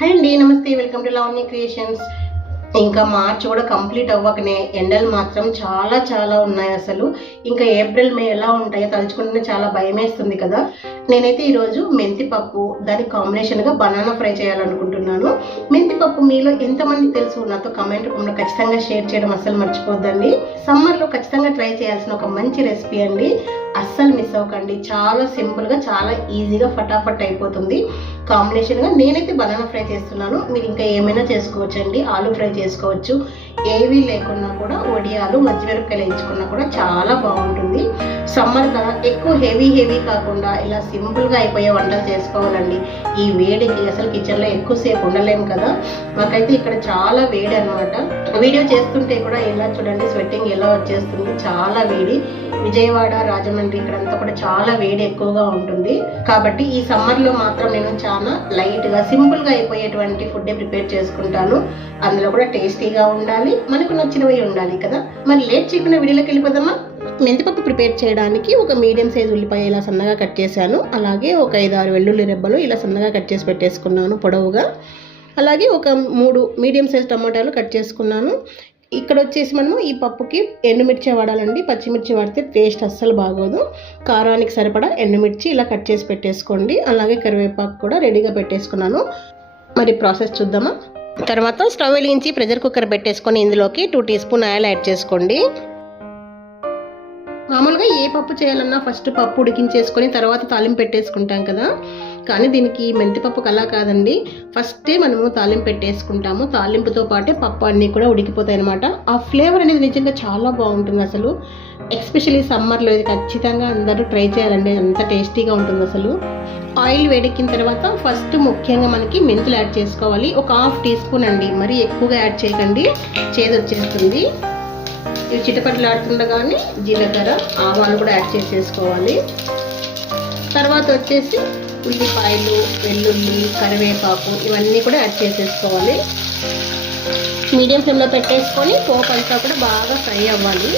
Hi అండి నమస్తే welcome to Lavanya creations ఇంకా మార్చ్ కూడా కంప్లీట్ అవ్వకనే ఎండలు మాత్రం చాలా చాలా ఉన్నాయి అసలు. ఇంకా ఏప్రిల్ మే ఎలా ఉంటాయో తలుచుకుంటేనే చాలా భయం వేస్తుంది కదా. నేనైతే ఈరోజు మెంతిపప్పు దానికి కాంబినేషన్గా బనానా ఫ్రై చేయాలనుకుంటున్నాను. మెంతిపప్పు మీలో ఎంతమంది తెలుసు? నాతో కమెంట్ రూపంలో ఖచ్చితంగా షేర్ చేయడం అస్సలు మర్చిపోద్దండి. సమ్మర్లో ఖచ్చితంగా ట్రై చేయాల్సిన ఒక మంచి రెసిపీ అండి. అస్సలు మిస్ అవ్వకండి. చాలా సింపుల్గా చాలా ఈజీగా ఫటాఫట్ అయిపోతుంది. కాంబినేషన్గా నేనైతే బనానా ఫ్రై చేస్తున్నాను. మీరు ఇంకా ఏమైనా చేసుకోవచ్చు అండి ఆలు ఫ్రై చేసుకోవచ్చు. ఏవి లేకున్నా కూడా వడియాలు మధ్యమిరపకాయలు వేయించుకున్నా కూడా చాలా బాగుంటుంది. సమ్మర్ కదా ఎక్కువ హెవీ హెవీ కాకుండా ఇలా సింపుల్గా అయిపోయే వంటలు చేసుకోవాలండి. ఈ వేడికి అసలు కిచెన్లో ఎక్కువసేపు ఉండలేము కదా. మాకైతే ఇక్కడ చాలా వేడి అనమాట వీడియో చేస్తుంటే కూడా ఎలా చూడండి స్వెట్టింగ్ ఎలా వచ్చేస్తుంది. చాలా వేడి. విజయవాడ రాజమండ్రి ఇక్కడంతా కూడా చాలా వేడి ఎక్కువగా ఉంటుంది. కాబట్టి ఈ సమ్మర్లో మాత్రం నేను చాలా లైట్గా సింపుల్గా అయిపోయేటువంటి ఫుడ్ ప్రిపేర్ చేసుకుంటాను. అందులో కూడా టేస్టీగా ఉండాలి. మనకు నచ్చినవి ఉండాలి కదా. మరి లేట్ చేయకుండా వీడియోలోకి వెళ్ళిపోదామా? మెంతిపప్పు ప్రిపేర్ చేయడానికి ఒక మీడియం సైజ్ ఉల్లిపాయ ఇలా సన్నగా కట్ చేశాను. అలాగే ఒక ఐదు ఆరు వెల్లుల్లి రెబ్బలు ఇలా సన్నగా కట్ చేసి పెట్టేసుకున్నాను పొడవుగా. అలాగే ఒక మూడు మీడియం సైజ్ టమాటాలు కట్ చేసుకున్నాను. ఇక్కడ వచ్చేసి మనము ఈ పప్పుకి ఎండుమిర్చి వాడాలండి. పచ్చిమిర్చి వాడితే టేస్ట్ అస్సలు బాగోదు. కారానికి సరిపడా ఎండుమిర్చి ఇలా కట్ చేసి పెట్టేసుకోండి. అలాగే కరివేపాకు కూడా రెడీగా పెట్టేసుకున్నాను. మరి ప్రాసెస్ చూద్దామా? తర్వాత స్టవ్ వెలిగించి ప్రెషర్ కుక్కర్ పెట్టేసుకొని ఇందులోకి two teaspoon oil add చేసుకోండి. మామూలుగా ఏ పప్పు చేయాలన్నా ఫస్ట్ పప్పు ఉడికించేసుకొని తర్వాత తాలింపు పెట్టేసుకుంటాం కదా. కానీ దీనికి మెంతిపప్పుకి అలా కాదండి. ఫస్టే మనము తాలింపు పెట్టేసుకుంటాము. తాలింపుతో పాటే పప్పు అన్నీ కూడా ఉడికిపోతాయి అనమాట ఆ ఫ్లేవర్ అనేది నిజంగా చాలా బాగుంటుంది అసలు. ఎస్పెషల్లీ సమ్మర్లో ఇది ఖచ్చితంగా అందరూ ట్రై చేయాలండి. అంత టేస్టీగా ఉంటుంది అసలు. ఆయిల్ వేడెక్కిన తర్వాత ఫస్ట్ ముఖ్యంగా మనకి మెంతులు యాడ్ చేసుకోవాలి. ఒక హాఫ్ టీ స్పూన్ అండి. మరీ ఎక్కువగా యాడ్ చేయకండి. చేదు వచ్చేస్తుంది ఇవి చిటపట్లాడుతుండగానే జీలకర్ర ఆవాలు కూడా యాడ్ చేసేసుకోవాలి. తర్వాత వచ్చేసి ఉల్లిపాయలు వెల్లుల్లి కరివేపాకు ఇవన్నీ కూడా యాడ్ చేసేసుకోవాలి. మీడియం ఫ్లేమ్లో పెట్టేసుకొని పోపు అంతా కూడా బాగా ఫ్రై అవ్వాలి.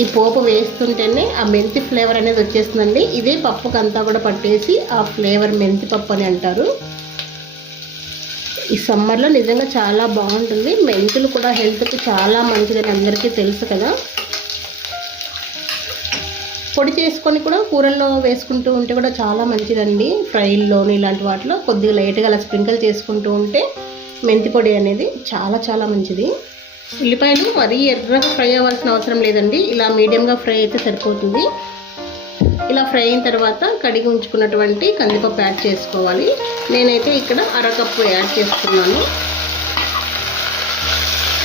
ఈ పోపు వేస్తుంటేనే ఆ మెంతి ఫ్లేవర్ అనేది వచ్చేస్తుందండి. ఇదే పప్పుకంతా కూడా పట్టేసి ఆ ఫ్లేవర్ మెంతి పప్పు అని అంటారు. ఈ సమ్మర్లో నిజంగా చాలా బాగుంటుంది. మెంతులు కూడా హెల్త్కి చాలా మంచిదని అందరికీ తెలుసు కదా. పొడి చేసుకొని కూడా కూరల్లో వేసుకుంటూ ఉంటే కూడా చాలా మంచిదండి. ఫ్రైల్లోని ఇలాంటి వాటిలో కొద్దిగా లైట్గా అలా స్ప్రింకిల్ చేసుకుంటూ ఉంటే మెంతి పొడి అనేది చాలా చాలా మంచిది. ఉల్లిపాయలు మరీ ఎర్రగా ఫ్రై అవ్వాల్సిన అవసరం లేదండి. ఇలా మీడియంగా ఫ్రై అయితే సరిపోతుంది. ఇలా ఫ్రై అయిన తర్వాత కడిగి ఉంచుకున్నటువంటి కందిపప్పు యాడ్ చేసుకోవాలి. నేనైతే ఇక్కడ అరకప్పు యాడ్ చేసుకున్నాను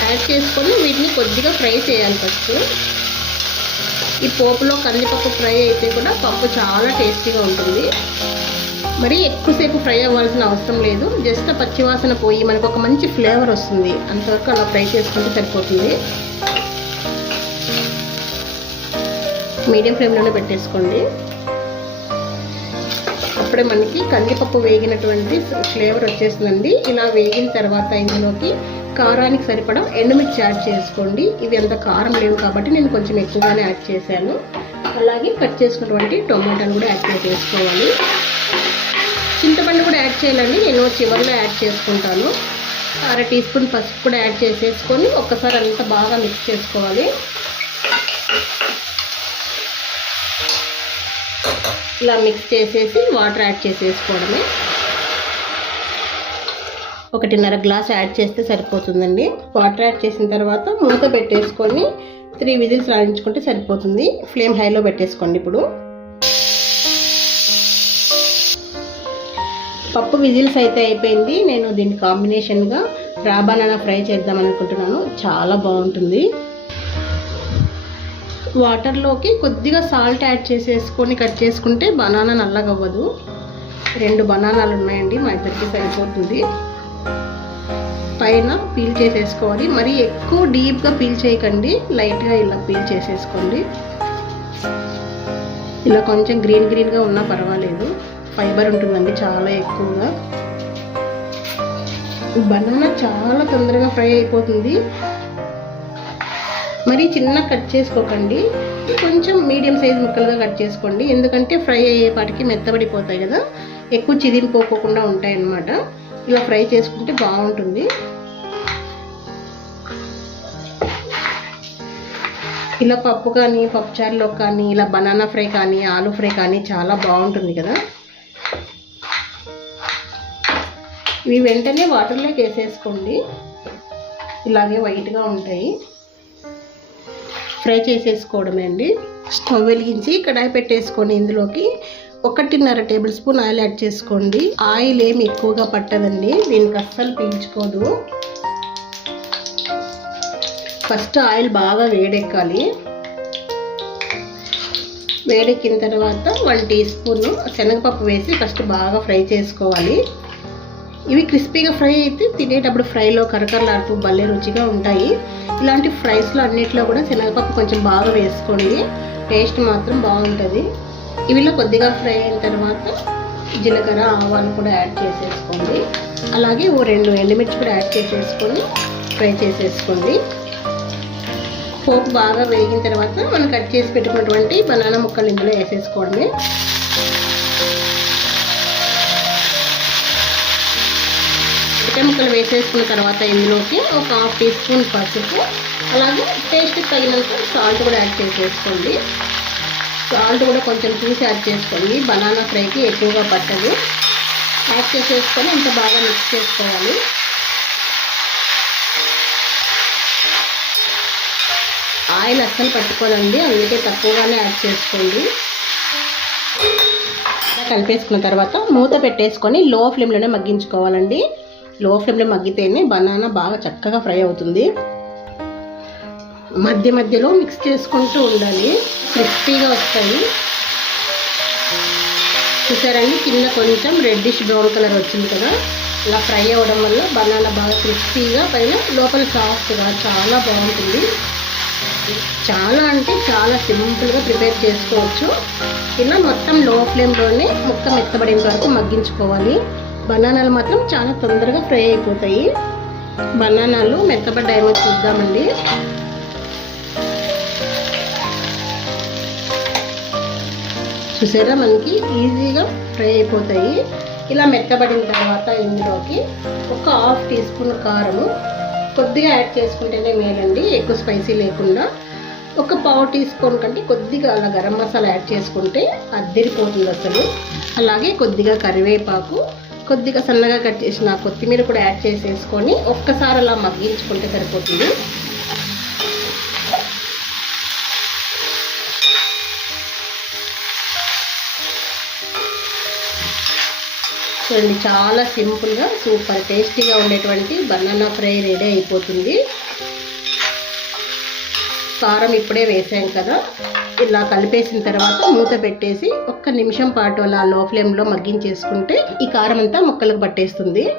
యాడ్ చేసుకొని వీటిని కొద్దిగా ఫ్రై చేయాలి ఫస్ట్. ఈ పోపులో కందిపప్పు ఫ్రై అయితే కూడా పప్పు చాలా టేస్టీగా ఉంటుంది. మరి ఎక్కువసేపు ఫ్రై అవ్వాల్సిన అవసరం లేదు. జస్ట్ పచ్చివాసన పోయి మనకు ఒక మంచి ఫ్లేవర్ వస్తుంది. అంతవరకు అలా ఫ్రై చేసుకుంటే సరిపోతుంది. మీడియం ఫ్లేమ్లోనే పెట్టేసుకోండి. అప్పుడే మనకి కందిపప్పు వేగినటువంటి ఫ్లేవర్ వచ్చేస్తుందండి. ఇలా వేగిన తర్వాత ఇందులోకి కారానికి సరిపడా ఎండుమిర్చి యాడ్ చేసుకోండి. ఇవి అంత కారం లేవు కాబట్టి నేను కొంచెం ఎక్కువగానే యాడ్ చేశాను. అలాగే కట్ చేసుకున్నటువంటి టొమాటోలు కూడా యాడ్ చేసుకోవాలి చింతపండు కూడా యాడ్ చేయాలండి. నేను చివరిలో యాడ్ చేసుకుంటాను. అర టీ స్పూన్ పసుపు కూడా యాడ్ చేసేసుకొని ఒక్కసారి అంతా బాగా మిక్స్ చేసుకోవాలి. ఇలా మిక్స్ చేసేసి వాటర్ యాడ్ చేసేసుకోవడమే. ఒకటిన్నర గ్లాస్ యాడ్ చేస్తే సరిపోతుందండి. వాటర్ యాడ్ చేసిన తర్వాత మూత పెట్టేసుకొని త్రీ విజిల్స్ రాయించుకుంటే సరిపోతుంది. ఫ్లేమ్ హైలో పెట్టేసుకోండి ఇప్పుడు. పప్పు విజిల్స్ అయితే అయిపోయింది. నేను దీని కాంబినేషన్గా రాబానా ఫ్రై చేద్దాం అనుకుంటున్నాను. చాలా బాగుంటుంది. వాటర్లోకి కొద్దిగా సాల్ట్ యాడ్ చేసేసుకొని కట్ చేసుకుంటే బనానా నల్లగవ్వదు. రెండు బనానాలు ఉన్నాయండి మా ఇద్దరికి సరిపోతుంది. పైన పీల్ చేసేసుకోవాలి. మరి ఎక్కువ డీప్గా పీల్ చేయకండి లైట్గా ఇలా పీల్ చేసేసుకోండి. ఇలా కొంచెం గ్రీన్ గ్రీన్గా ఉన్నా పర్వాలేదు. ఫైబర్ ఉంటుందండి చాలా ఎక్కువగా. బనానా చాలా తొందరగా ఫ్రై అయిపోతుంది. మరి చిన్న కట్ చేసుకోకండి. కొంచెం మీడియం సైజ్ ముక్కలుగా కట్ చేసుకోండి. ఎందుకంటే ఫ్రై అయ్యేపాటికి మెత్తబడిపోతాయి కదా. ఎక్కువ చిదిరిపోకోకుండా ఉంటాయి అన్నమాట ఇలా ఫ్రై చేసుకుంటే బాగుంటుంది. ఇలా పప్పు కానీ పప్పుచారులో కానీ ఇలా బనానా ఫ్రై కానీ ఆలు ఫ్రై కానీ చాలా బాగుంటుంది కదా. ఇవి వెంటనే వాటర్లోకి వేసేసుకోండి. ఇలాగే వైట్గా ఉంటాయి. ఫ్రై చేసేసుకోవడమే అండి. స్టవ్ వెలిగించి కడాయి పెట్టేసుకోండి ఇందులోకి ఒకటిన్నర టేబుల్ స్పూన్ ఆయిల్ యాడ్ చేసుకోండి. ఆయిల్ ఏమి ఎక్కువగా పట్టదండి. దీనికి అస్సలు పీల్చుకోదు. ఫస్ట్ ఆయిల్ బాగా వేడెక్కాలి. వేడెక్కిన తర్వాత వన్ టీ స్పూన్ శనగపప్పు వేసి ఫస్ట్ బాగా ఫ్రై చేసుకోవాలి. ఇవి క్రిస్పీగా ఫ్రై అయితే తినేటప్పుడు ఫ్రైలో కరకరలాడుతూ భలే రుచిగా ఉంటాయి. ఇలాంటి ఫ్రైస్లో అన్నిట్లో కూడా శనగపప్పు కొంచెం బాగా వేసుకోండి. టేస్ట్ మాత్రం బాగుంటుంది. ఇవిలో కొద్దిగా ఫ్రై అయిన తర్వాత జీలకర్ర ఆవాలు కూడా యాడ్ చేసేసుకోండి. అలాగే ఓ రెండు ఎండుమిర్చి కూడా యాడ్ చేసేసుకొని ఫ్రై చేసేసుకోండి. పోపు బాగా వేగిన తర్వాత మనం కట్ చేసి పెట్టుకున్నటువంటి బనానా ముక్కలు ఇందులో వేసేసుకోవడమే. చికెన్ ముక్కలు వేసేసుకున్న తర్వాత ఇందులోకి ఒక హాఫ్ టీ స్పూన్ పసుపు అలాగే టేస్ట్ తగినంత సాల్ట్ కూడా యాడ్ చేసేసుకోండి. సాల్ట్ కూడా కొంచెం చూసి యాడ్ చేసుకోండి. బనానా ఫ్రైకి ఎక్కువగా పట్టదు. యాడ్ చేసేసుకొని ఇంత బాగా మిక్స్ చేసుకోవాలి. ఆయిల్ అస్సలు పట్టుకోదండి అందుకే తక్కువగానే యాడ్ చేసుకోండి. కలిపేసుకున్న తర్వాత మూత పెట్టేసుకొని లో ఫ్లేమ్లోనే మగ్గించుకోవాలండి. లో ఫ్లేమ్లో మగ్గితేనే బనానా బాగా చక్కగా ఫ్రై అవుతుంది. మధ్య మధ్యలో మిక్స్ చేసుకుంటూ ఉండాలి. క్రిస్పీగా వస్తాయి. చూసారండి కింద కొంచెం రెడ్డిష్ బ్రౌన్ కలర్ వచ్చింది కదా? ఇలా ఫ్రై అవ్వడం వల్ల బనానా బాగా క్రిస్పీగా పైన లోపల సాఫ్ట్గా చాలా బాగుంటుంది. చాలా అంటే చాలా సింపుల్గా ప్రిపేర్ చేసుకోవచ్చు. ఇలా మొత్తం లో ఫ్లేమ్లోనే ముక్క మెత్తబడేంత వరకు మగ్గించుకోవాలి. బనానాలు మాత్రం చాలా తొందరగా ఫ్రై అయిపోతాయి. బనానాలు మెత్తబడ్డాయేమో చూద్దామండి. చూసారా మనకి ఈజీగా ఫ్రై అయిపోతాయి. ఇలా మెత్తబడిన తర్వాత ఇందులోకి ఒక హాఫ్ టీ స్పూన్ కారము కొద్దిగా యాడ్ చేసుకుంటేనే మేలండి ఎక్కువ స్పైసీ లేకుండా. ఒక పావు టీ స్పూన్ కంటే కొద్దిగా అలా గరం మసాలా యాడ్ చేసుకుంటే అద్దరిపోతుంది అసలు. అలాగే కొద్దిగా కరివేపాకు కొద్దిగా సన్నగా కట్ చేసిన కొత్తిమీర కూడా యాడ్ చేసేసుకొని ఒక్కసారి అలా మగ్గించుకుంటే సరిపోతుంది. చూడండి చాలా సింపుల్గా సూపర్ టేస్టీగా ఉండేటువంటి బనానా ఫ్రై రెడీ అయిపోతుంది. కారం ఇప్పుడే వేసాం కదా. ఇలా కలిపేసిన తర్వాత మూత పెట్టేసి ఒక్క నిమిషం పాటు అలా లో ఫ్లేమ్లో మగ్గించేసుకుంటే ఈ కారం అంతా ముక్కలకు పట్టేస్తుంది.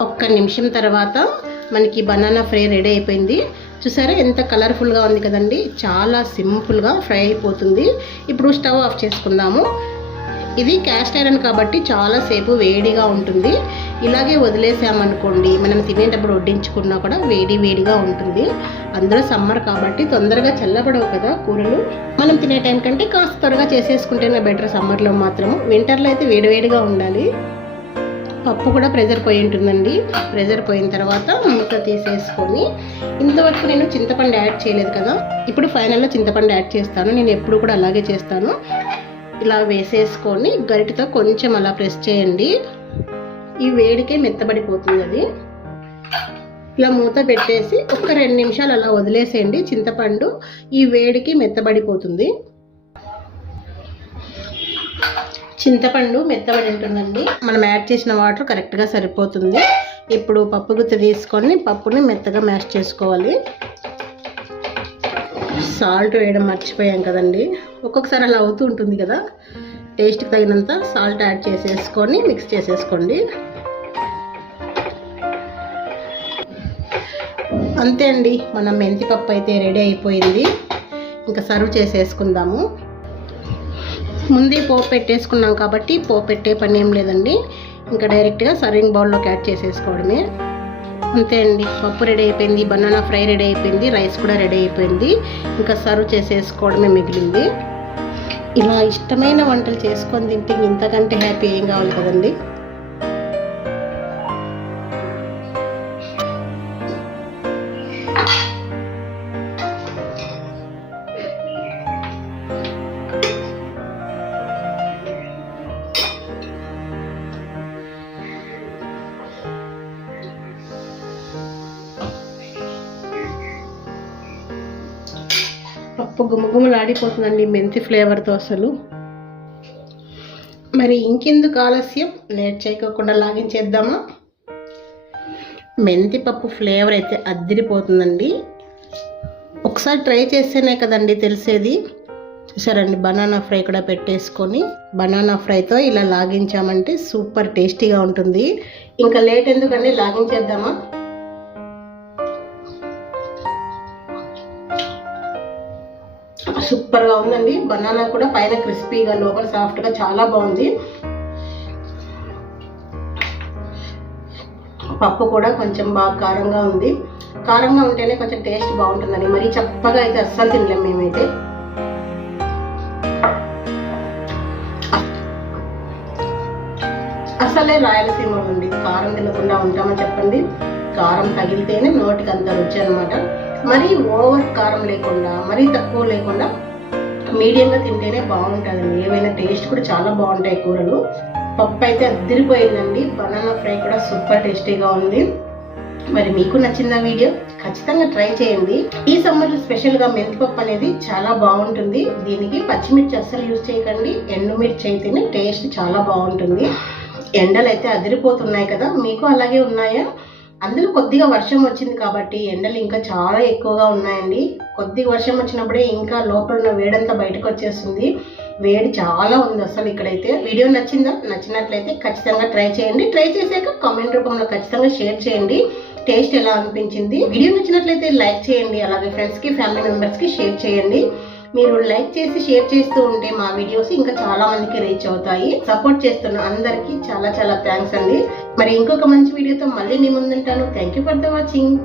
ఒక్క నిమిషం తర్వాత మనకి బనానా ఫ్రై రెడీ అయిపోయింది. చూసారా ఎంత కలర్ఫుల్గా ఉంది కదండి. చాలా సింపుల్గా ఫ్రై అయిపోతుంది. ఇప్పుడు స్టవ్ ఆఫ్ చేసుకుందాము. ఇది క్యాస్ట్ ఐరన్ కాబట్టి చాలాసేపు వేడిగా ఉంటుంది. ఇలాగే వదిలేసామనుకోండి మనం తినేటప్పుడు వడ్డించుకున్నా కూడా వేడి వేడిగా ఉంటుంది. అందులో సమ్మర్ కాబట్టి తొందరగా చల్లబడవు కదా కూరలు. మనం తినే టైం కంటే కాస్త త్వరగా చేసేసుకుంటేనే బెటర్ సమ్మర్లో మాత్రం వింటర్లో అయితే వేడివేడిగా ఉండాలి. పప్పు కూడా ప్రెజర్ పోయి ఉంటుందండి. ప్రెజర్ పోయిన తర్వాత మూత తీసేసుకొని ఇంతవరకు నేను చింతపండు యాడ్ చేయలేదు కదా. ఇప్పుడు ఫైనల్లో చింతపండు యాడ్ చేస్తాను. నేను ఎప్పుడు కూడా అలాగే చేస్తాను. ఇలా వేసేసుకొని గరిటతో కొంచెం అలా ప్రెస్ చేయండి. ఈ వేడికే మెత్తబడిపోతుంది అది. ఇలా మూత పెట్టేసి ఒక రెండు నిమిషాలు అలా వదిలేసేయండి చింతపండు. ఈ వేడికి మెత్తబడిపోతుంది. చింతపండు మెత్తబడి ఉంటుందండి మనం యాడ్ చేసిన వాటర్ కరెక్ట్గా సరిపోతుంది. ఇప్పుడు పప్పు గుత్త తీసుకొని పప్పుని మెత్తగా మ్యాష్ చేసుకోవాలి. సాల్ట్ వేయడం మర్చిపోయాం కదండి. ఒక్కొక్కసారి అలా అవుతూ ఉంటుంది కదా. టేస్ట్కి తగినంత సాల్ట్ యాడ్ చేసేసుకొని మిక్స్ చేసేసుకోండి. అంతే అండి మన మెంతి పప్పు అయితే రెడీ అయిపోయింది. ఇంకా సర్వ్ చేసేసుకుందాము. ముందే పోపు పెట్టేసుకున్నాం కాబట్టి పోపు పెట్టే పని ఏం లేదండి. ఇంకా డైరెక్ట్గా సర్వింగ్ బౌల్లోకి యాడ్ చేసేసుకోవడమే. అంతే అండి. పప్పు రెడీ అయిపోయింది బనానా ఫ్రై రెడీ అయిపోయింది రైస్ కూడా రెడీ అయిపోయింది. ఇంకా సర్వ్ చేసేసుకోవడమే మిగిలింది. ఇలా ఇష్టమైన వంటలు చేసుకొని తింటే ఇంతకంటే హ్యాపీ ఏం కావాలి కదండి? పప్పు గుమగుమలాడిపోతుందండి మెంతి ఫ్లేవర్తో అసలు. మరి ఇంకెందుకు ఆలస్యం? లేట్ చేయకోకుండా లాగించేద్దామా? మెంతి పప్పు ఫ్లేవర్ అయితే అద్దిరిపోతుందండి. ఒకసారి ట్రై చేస్తేనే కదండి తెలిసేది. చూసారండి బనానా ఫ్రై కూడా పెట్టేసుకొని బనానా ఫ్రైతో ఇలా లాగించామంటే సూపర్ టేస్టీగా ఉంటుంది. ఇంకా లేట్ ఎందుకండి? లాగించేద్దామా? సూపర్గా ఉందండి. బనానా కూడా పైన క్రిస్పీగా లోపల సాఫ్ట్గా చాలా బాగుంది. పప్పు కూడా కొంచెం బాగా కారంగా ఉంది. కారంగా ఉంటేనే కొంచెం టేస్ట్ బాగుంటుందండి. మరీ చప్పగా అయితే అస్సలు తినలేం మేమైతే. అసలే రాయలసీమ ఉంది కారం తినకుండా ఉంటామని చెప్పండి. కారం తగిలితేనే నోటికి అంత రుచి అనమాట మరీ ఓవర్ కారం లేకుండా మరీ తక్కువ లేకుండా మీడియంగా తింటేనే బాగుంటుందండి. ఏవైనా టేస్ట్ కూడా చాలా బాగుంటాయి కూరలు. పప్పు అయితే అద్దరిపోయిందండి. బనానా ఫ్రై కూడా సూపర్ టేస్టీగా ఉంది. మరి మీకు నచ్చిందా వీడియో ఖచ్చితంగా ట్రై చేయండి. ఈ సమ్మర్ స్పెషల్గా మెంతిపప్పు అనేది చాలా బాగుంటుంది. దీనికి పచ్చిమిర్చి అస్సలు యూజ్ చేయకండి. ఎండుమిర్చి అయితేనే టేస్ట్ చాలా బాగుంటుంది. ఎండలు అయితే అదిరిపోతున్నాయి కదా. మీకు అలాగే ఉన్నాయా? అందులో కొద్దిగా వర్షం వచ్చింది కాబట్టి ఎండలు ఇంకా చాలా ఎక్కువగా ఉన్నాయండి. కొద్దిగా వర్షం వచ్చినప్పుడే ఇంకా లోపల ఉన్న వేడంతా బయటకు వచ్చేస్తుంది. వేడి చాలా ఉంది అసలు ఇక్కడైతే. వీడియో నచ్చిందా? నచ్చినట్లయితే ఖచ్చితంగా ట్రై చేయండి. ట్రై చేసాక కామెంట్ రూపంలో ఖచ్చితంగా షేర్ చేయండి. టేస్ట్ ఎలా అనిపించింది? వీడియో నచ్చినట్లయితే లైక్ చేయండి. అలాగే ఫ్రెండ్స్కి ఫ్యామిలీ మెంబర్స్కి షేర్ చేయండి. మీరు లైక్ చేసి షేర్ చేస్తూ ఉంటే మా వీడియోస్ ఇంకా చాలా మందికి రీచ్ అవుతాయి. సపోర్ట్ చేస్తున్న అందరికీ చాలా చాలా థ్యాంక్స్ అండి. మరి ఇంకొక మంచి వీడియోతో మళ్ళీ మీ ముందుంటాను. Thank you for the watching